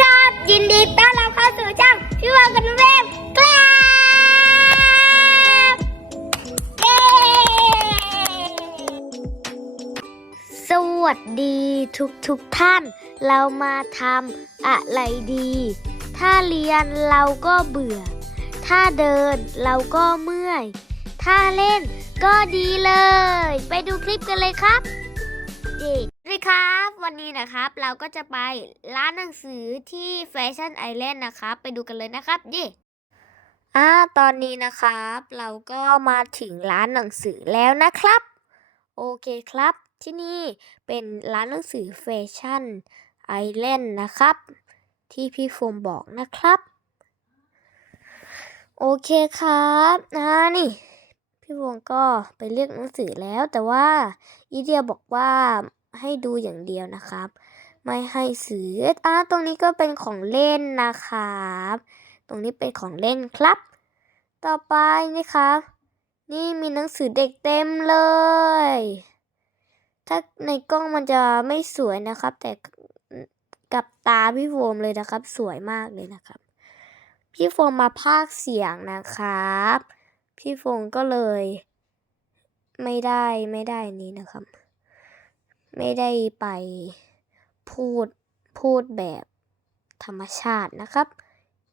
ครับ ยินดีต้อนรับเข้าสู่ช่องพี่วางกันเวมครับเย้สวัสดีทุกทุกท่าน เรามาทำอะไรดี ถ้าเรียนเราก็เบื่อ ถ้าเดินเราก็เมื่อย ถ้าเล่นก็ดีเลย ไปดูคลิปกันเลยครับเย้ ดีครับ วันนี้นะครับเราก็จะไปร้านหนังสือที่แฟชั่นไอแลนด์นะครับ ไปดูกันเลยนะครับเย่อ่าตอนนี้นะครับ เราก็มาถึงร้านหนังสือแล้วนะครับ โอเคครับ ที่นี่เป็นร้านหนังสือแฟชั่นไอแลนด์นะครับ ที่พี่โฟมบอกนะครับ โอเคครับอ่านี่พี่วงก็ไปเลือกหนังสือแล้วแต่ว่าอีเดียบอกว่า ให้ดูอย่างเดียวนะครับ ไม่ให้ซื้ออ่าตรงนี้ก็เป็นของเล่นนะครับ ตรงนี้เป็นของเล่นครับ ต่อไปนี่ครับ นี่มีหนังสือเด็กเต็มเลย ถ้าในกล้องมันจะไม่สวยนะครับ แต่กับตาพี่โฟมเลยนะครับ สวยมากเลยนะครับ พี่โฟมมาพากเสียงนะครับ พี่โฟงก็เลย ไม่ได้ไม่ได้นี้นะครับ ไม่ได้ไปพูดพูดแบบธรรมชาตินะครับ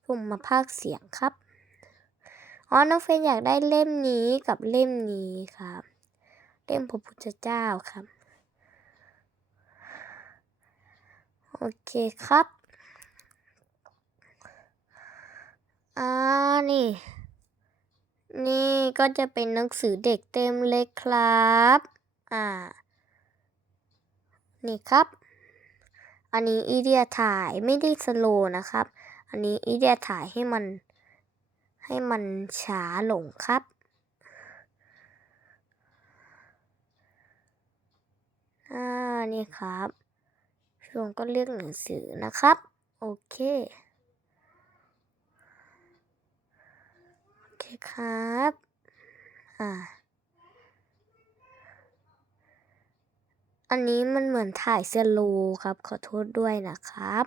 ผมมาพากเสียงครับ อ๋อ น้องเฟนอยากได้เล่มนี้กับเล่มนี้ครับ เล่มพระพุทธเจ้าครับ โอเคครับ อ่า นี่ นี่ก็จะเป็นหนังสือเด็กเต็มเลยครับ อ่า นี่ครับ อันนี้อีเดียถ่ายไม่ได้สโลนะครับ อันนี้อีเดียถ่ายให้มัน ให้มันช้าลงครับ อ่า นี่ครับช่วงก็เลือกหนังสือนะครับ โอเค โอเคครับ อ่า อันนี้มันเหมือนถ่ายสโลว์ครับ ขอโทษด้วยนะครับ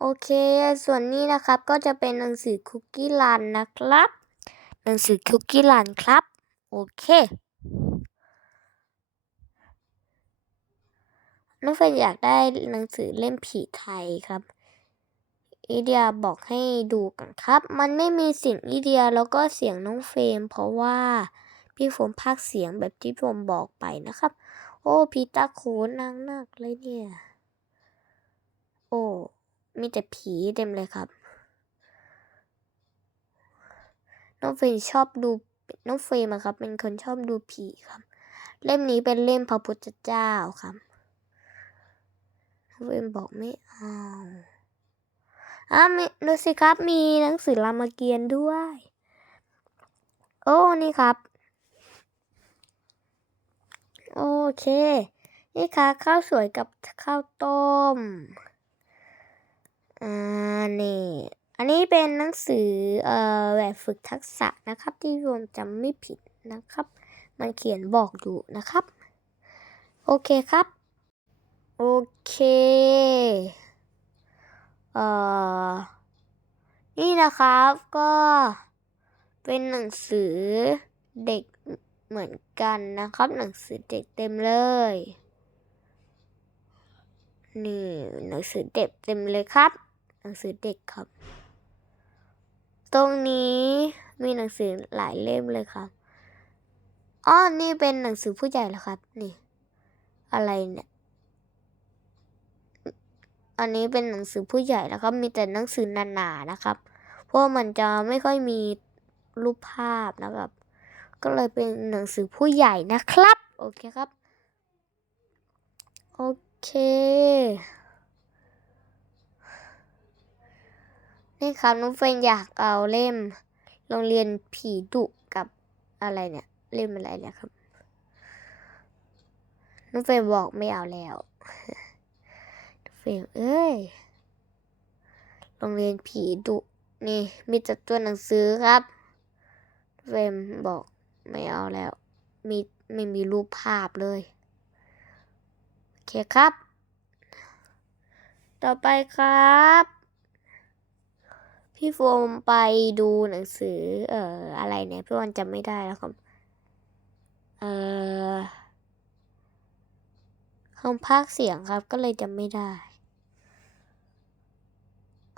โอเค ส่วนนี้นะครับก็จะเป็นหนังสือคุกกี้รันนะครับ หนังสือคุกกี้รันครับ โอเคน้องเฟนอยากได้หนังสือเล่มผีไทยครับอีเดียบอกให้ดูกันครับ มันไม่มีเสียงอีเดียแล้วก็เสียงน้องเฟรมเพราะว่าพี่โฟมพากเสียงแบบที่ผมบอกไปนะครับ โอ้พีตาโขนนางนักเลยเนี่ย โอ้ มีแต่ผีเต็มเลยครับ น้องเฟรมชอบดู น้องเฟรมอะครับ เป็นคนชอบดูผีครับ เล่มนี้เป็นเล่มพระพุทธเจ้าครับเฟรมบอกไม่เอาอะมีดูสิครับ มีหนังสือรามเกียรติ์ด้วย โอ้ นี่ครับ โอเค นี่ค่ะข้าวสวยกับข้าวต้ม อ่า นี่ อันนี้เป็นหนังสือเอ่อแบบฝึกทักษะนะครับ ที่รวมจำไม่ผิดนะครับ มันเขียนบอกอยู่นะครับ โอเคครับ โอเค เอ่อ นี่นะครับก็เป็นหนังสือเด็ก เหมือนกันนะครับ หนังสือเด็กเต็มเลย นี่หนังสือเด็กเต็มเลยครับ หนังสือเด็กครับ ตรงนี้มีหนังสือหลายเล่มเลยครับอ๋อนี่เป็นหนังสือผู้ใหญ่แล้วครับ นี่ อะไรเนี่ย อันนี้เป็นหนังสือผู้ใหญ่นะครับ มีแต่หนังสือหนาๆนะครับ เพราะมันจะไม่ค่อยมีรูปภาพนะครับ ก็เลยเป็นหนังสือผู้ใหญ่นะครับ โอเคครับ โอเค นี่ครับน้องเฟนอยากเอาเล่ม โรงเรียนผีดุกับอะไรเนี่ย เล่มอะไรเนี่ยครับ น้องเฟนบอกไม่เอาแล้วเฟรมเอ้ย โรงเรียนผีดุนี่มีแต่ตัวหนังสือครับเฟมบอก ไม่เอาแล้ว มีไม่มีรูปภาพเลย โอเคครับ ต่อไปครับ พี่โฟมไปดูหนังสือ เอ่อ อะไรเนี่ยพี่วันจำไม่ได้แล้วครับ เอ่อคำพากเสียงครับก็เลยจำไม่ได้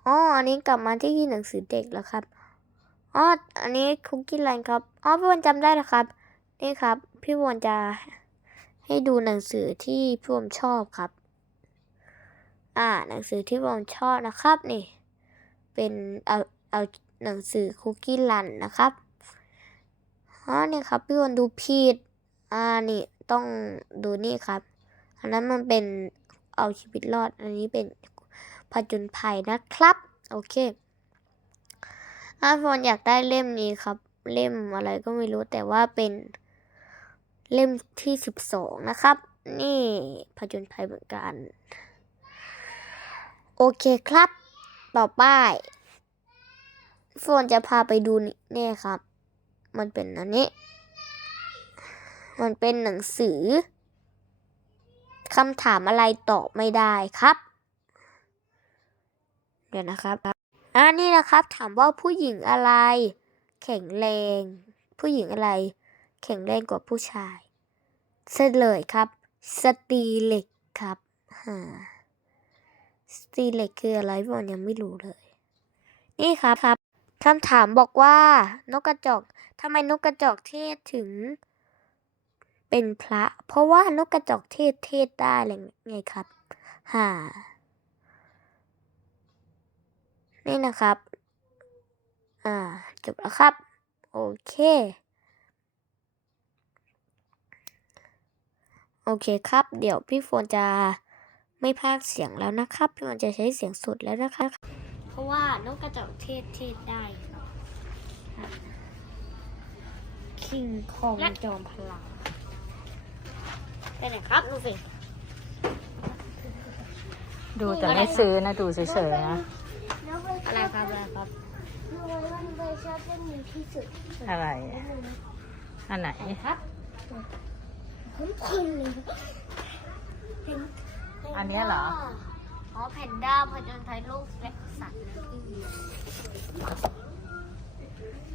อ๋ออันนี้กลับมาที่หนังสือเด็กแล้วครับ อ๋ออันนี้คุกกี้ไลน์ครับอ๋อพี่วันจำได้แล้วครับ นี่ครับ พี่วันจะให้ดูหนังสือที่พี่วันชอบครับ อ่า หนังสือที่พี่วันชอบนะครับ นี่ เป็นเอาเอาหนังสือคุกกี้รันนะครับอ๋อนี่ครับ พี่วันดูผิดอ่านี่ต้องดูนี่ครับ อันนั้นมันเป็นเอาชีวิตรอด อันนี้เป็นผจญภัยนะครับ โอเค อาฟอนอยากได้เล่มนี้ครับ เล่มอะไรก็ไม่รู้แต่ว่าเป็นเล่มที่สิบสองนะครับ นี่ผจญภัยเหมือนกัน โอเคครับ ต่อไปโฟนจะพาไปดูนี่ครับ มันเป็นอันนี้ มันเป็นหนังสือคำถามอะไรตอบไม่ได้ครับ เดี๋ยวนะครับ อันนี้นะครับ ถามว่าผู้หญิงอะไร แข็งแรง ผู้หญิงอะไร แข็งแรงกว่าผู้ชายเฉลยครับสตรีเหล็กครับฮ่าสตรีเหล็กคืออะไรบอลยังไม่รู้เลย นี่ครับครับคำถามบอกว่า นกกระจอกทำไมนกกระจอกเทศถึง เป็นพระ เพราะว่านกกระจอกเทศเทศได้อะไรไงครับฮ่า นี่นะครับ อ่า จบแล้วครับ โอเค โอเคครับ เดี๋ยวพี่โฟนจะไม่พากย์เสียงแล้วนะครับ พี่โฟนจะใช้เสียงสดแล้วนะคะเพราะว่านกกระจอกเทศเทศได้ครับคิงคองจอมพลังไปไหนครับดูสิดูแต่ไม่ซื้อนะ ดูเฉยๆนะ อะไรครับอะไรครับรู้ไหมว่าเบย์ชอบเล่นนี้ที่สุดอะไรอันไหนครับผมคนเลยเป็นอันเนี้ยเหรอ อ๋อแพนด้าผจญภัยโลกและสัตว์นะพี่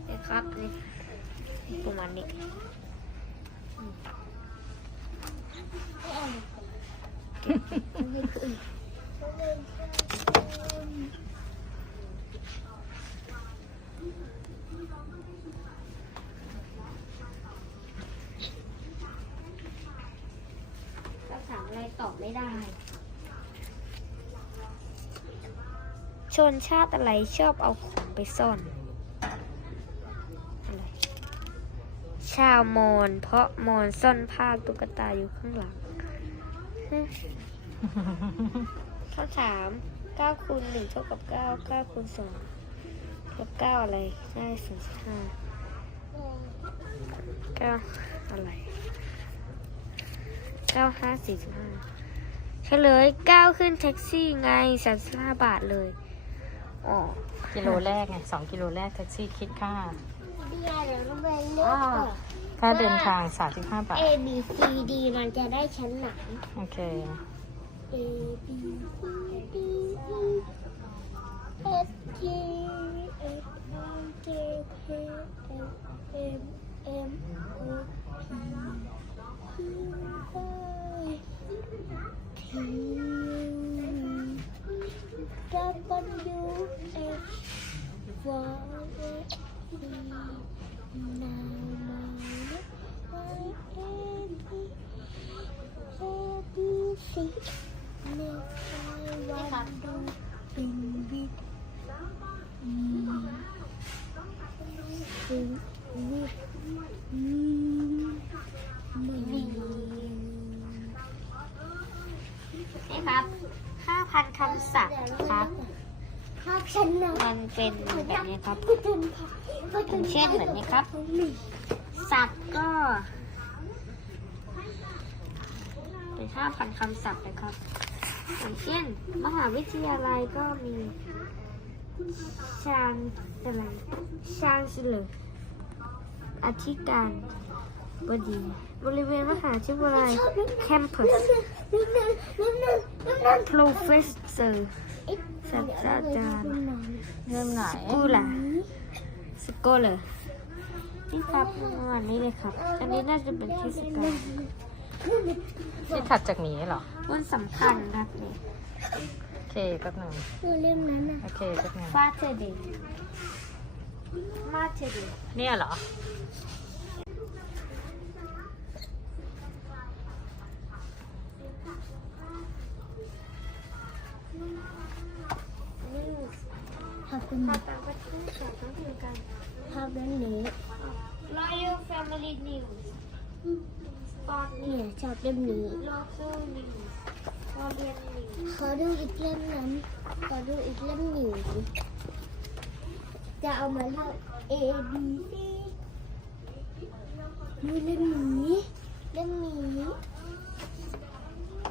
นี่ครับนี่ประมาณนี้ คำถามอะไรตอบไม่ได้ ชนชาติอะไรชอบเอาของไปซ่อน ชาวมอญเพราะมอญซ่อนภาตุ๊กตาอยู่ข้างหลังฮึคำถาม9คูณ1เท่ากับ9 9คูณ2ลบ9อะไรได้45 9อะไรเก้าห้าสี่สิบห้าเฉลยเก้าขึ้นแท็กซี่ไงสามสิบห้าบาทเลย กิโลแรกไงสองกิโลแรกแท็กซี่คิดค่าเบียร์เดี๋ยวน้องเบย์เลือกก่อนค่าเดินทาง35บาท A B C D มันจะได้ชั้นไหน โอเค A B C D E F G H I J K L M N O P Q R T W X Y Z นามาไอเอ็นอีเอบีซีเนไอวันดูเป็นวิทอืมเป็นวิทอืมไม่มี นี่ครับห้าพันคำศัพท์ครับ ภาพชนะ มันเป็นแบบนี้ครับก็จนผ่านก็จอย่างเช่นแบบนี้ครับ สัตว์ก็เป็นห้าพันคำศัพท์นะครับอย่างเช่น มหาวิทยาลัยก็มีชางอะไรชางเฉลิมอธิการบดีบริเวณมหาวิทยาลัยแคมปัสนั่นนั่นนั่นนั่นนั่น professor ศาสตราจารย์เริ่มไหนกูล่ะสโกเลยนี่ครับอันนี้เลยครับ อันนี้น่าจะเป็นเทศกาลที่ถัดจากนี้เหรอวันสำคัญครับนี่โอเคแป๊บหนึงดูเล่มนั้นน่ะโอเคแป๊บหนึงฟาเธอเดย์มาเธอเดย์เนี่ยเหรอ ทับเป็น มาต่างประเทศค่ะต้องถึงกัน ทับเล่มนี้ Royal Family News Sport เนี่ยชอบเล่มนี้ Local News Korean News ขอดูอีกเล่มนั้นขอดูอีกเล่มหนึ่งจะเอามาเล่า A B C ดูเล่มนี้เล่มนี้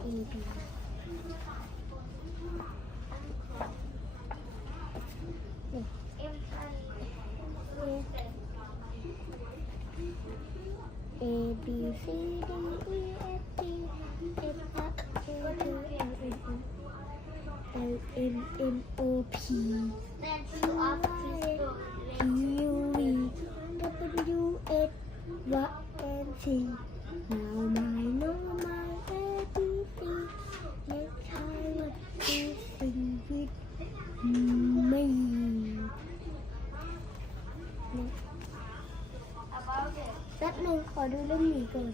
A B A B C D E F G H I J K L M N L M N O P Statue of Christ Q V W X Y and Z Now I know my ABC Let's try what to sing with me แป๊บหนึงขอดูเรื่องนี้ก่อน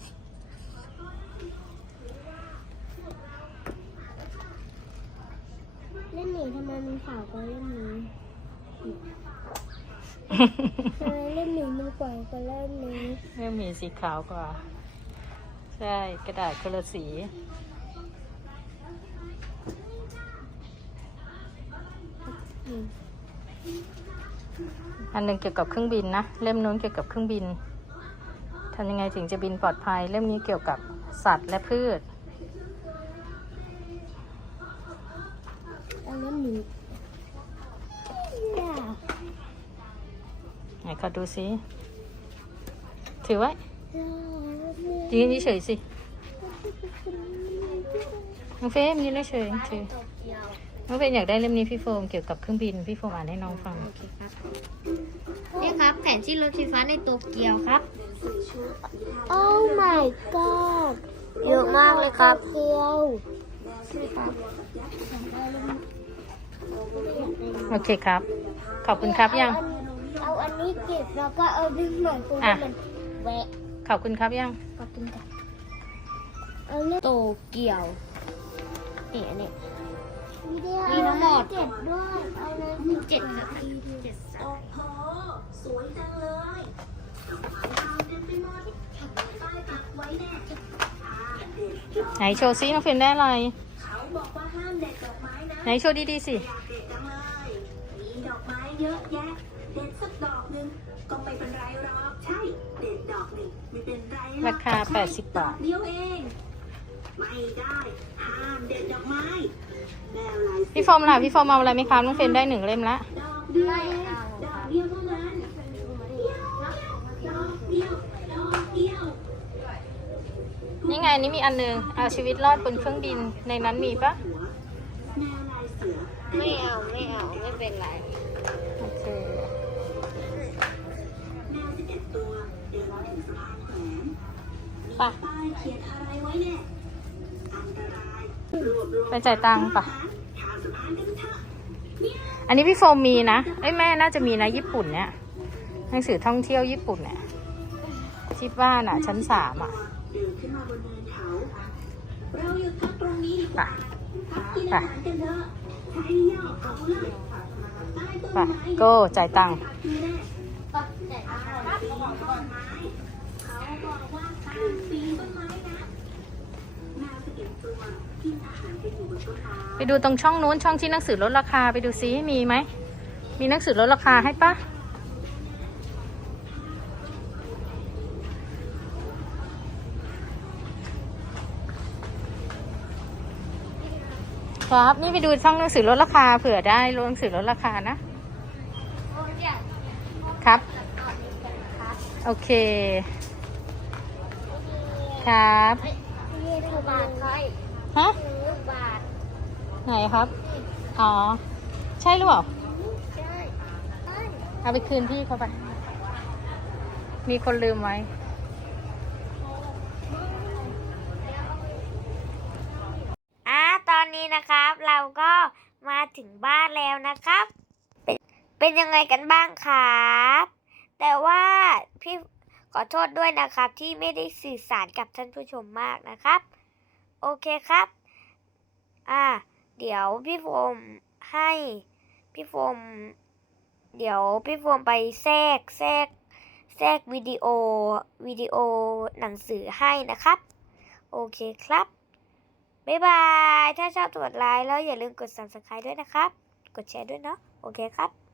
เล่มนี้ทำไมมันขาวกว่าเล่มนี้ทำไมเล่มนี้มันกว่ากว่าเล่ม นี้เริ่มมีสีขาวกว่า ใช่กระดาษคนละสีอืมอันหนึงเกี่ยวกับเครื่องบินนะ เล่มนู้นเกี่ยวกับเครื่องบินทำยังไงถึงจะบินปลอดภัย เล่มนี้เกี่ยวกับสัตว์และพืชเอาเล่มนี้อย่าไหนขอดูซิ ถือไว้อย่ายืนเฉยๆสิน้องเฟรมยืนเฉยๆถือน้องเฟรมอยากได้เล่มนี้พี่โฟมเกี่ยวกับเครื่องบินพี่โฟมอ่านให้น้องฟังโอเคครับนี่ครับ แผนที่รถไฟฟ้าในโตเกียวครับ โอ้ my god เยอะมากเลยครับเกียวโอเคครับ ขอบคุณครับยัง เอาอันนี้เก็บแล้วก็เอาดึงหน่อยปูอะให้มัน แหวะขอบคุณครับยังขอบคุณค่ะเอาเล่มโตเกียวนี่อันนี้วิดีโอมีทั้งหมด เจ็ดด้วยเอาเลยเจ็ดครับเจ็ดสายไหนโชว์ซิน้องเฟรมได้อะไรเขาบอกว่าห้ามเด็ดดอกไม้นะไหนโชว์ดีๆสิอยากเด็ดจังเลยมีดอกไม้เยอะแยะเด็ดสักดอกหนึ่งก็ไม่เป็นไรหรอกใช่ เด็ดดอกหนึ่งไม่เป็นไรหอกราคาใช่80 บาทดอกเดียวเอง ไม่ได้ห้ามเด็ดดอกไม้แมวลายพี่โฟมล่ะ พี่โฟมเอาอะไรไหมครับน้องเฟรมได้หนึ่งเล่มละ ดอกเดียวเองดอกเดียวเท่านั้นเดียวดอกเดียวดอกเดียวนี่ไงอันนี่มีอันหนึง เอาชีวิตรอดบนเครื่องบิน ในนั้นมีปะหัวแมวลายเสือ ไม่เอาไม่เอาไม่เป็นไร ปป้ายเขียนอะไรไว้เนี่ยอันตรายรวบรวมไปจ่ายตังค์ปะทางสะพานกันเถอะอันนี้พี่โฟมมีนะเอ้ยแม่น่าจะมีนะญี่ปุ่นเนี่ยหนังสือท่องเที่ยวญี่ปุ่นเนี่ยที่บ้านอะ ชั้นสามอะเดินขึ้นมาบนเนินเขาเราหยุดพักตรงนี้ดีกไปว่าพักกินอาหารกันเถอะใช้เยี่ยวเอาละใต้ต้นไปไม้โก้จ่ายตังค์ ตัดทีแน่ปีนต้นไม้เขาบอกว่าห้ามปีนต้นไม้นะแมวสิบเอ็ดตัวกินอาหารกันอยู่บนต้น ไปดูตรงช่องนู้นช่องที่หนังสือลดราคาไปดูซิมีไหม มีหนังสือลดราคาให้ปะครับ นี่ไปดูช่องหนังสือลดราคาเผื่อได้ลดหนังสือลดราคานะ ครับ โอเค ครับนี่ถูกบาทใครฮะ ไหนครับ อ๋อ ใช่หรือเปล่า ใช่ใช่เอาไปคืนพี่เขาไป มีคนลืมไว้ อ่าตอนนี้นะครับ เราก็มาถึงบ้านแล้วนะครับ เป็นเป็นยังไงกันบ้างครับ แต่ว่าพี่ขอโทษด้วยนะครับที่ไม่ได้สื่อสารกับท่านผู้ชมมากนะครับ โอเคครับ อ่า เดี๋ยวพี่โฟมให้พี่โฟม เดี๋ยวพี่โฟมไปแทรกแทรกแทรกวิดีโอวิดีโอหนังสือให้นะครับ โอเคครับ บ๊ายบาย ถ้าชอบกดไลค์แล้วอย่าลืมกด subscribe ด้วยนะครับ กดแชร์ด้วยเนาะโอเคครับ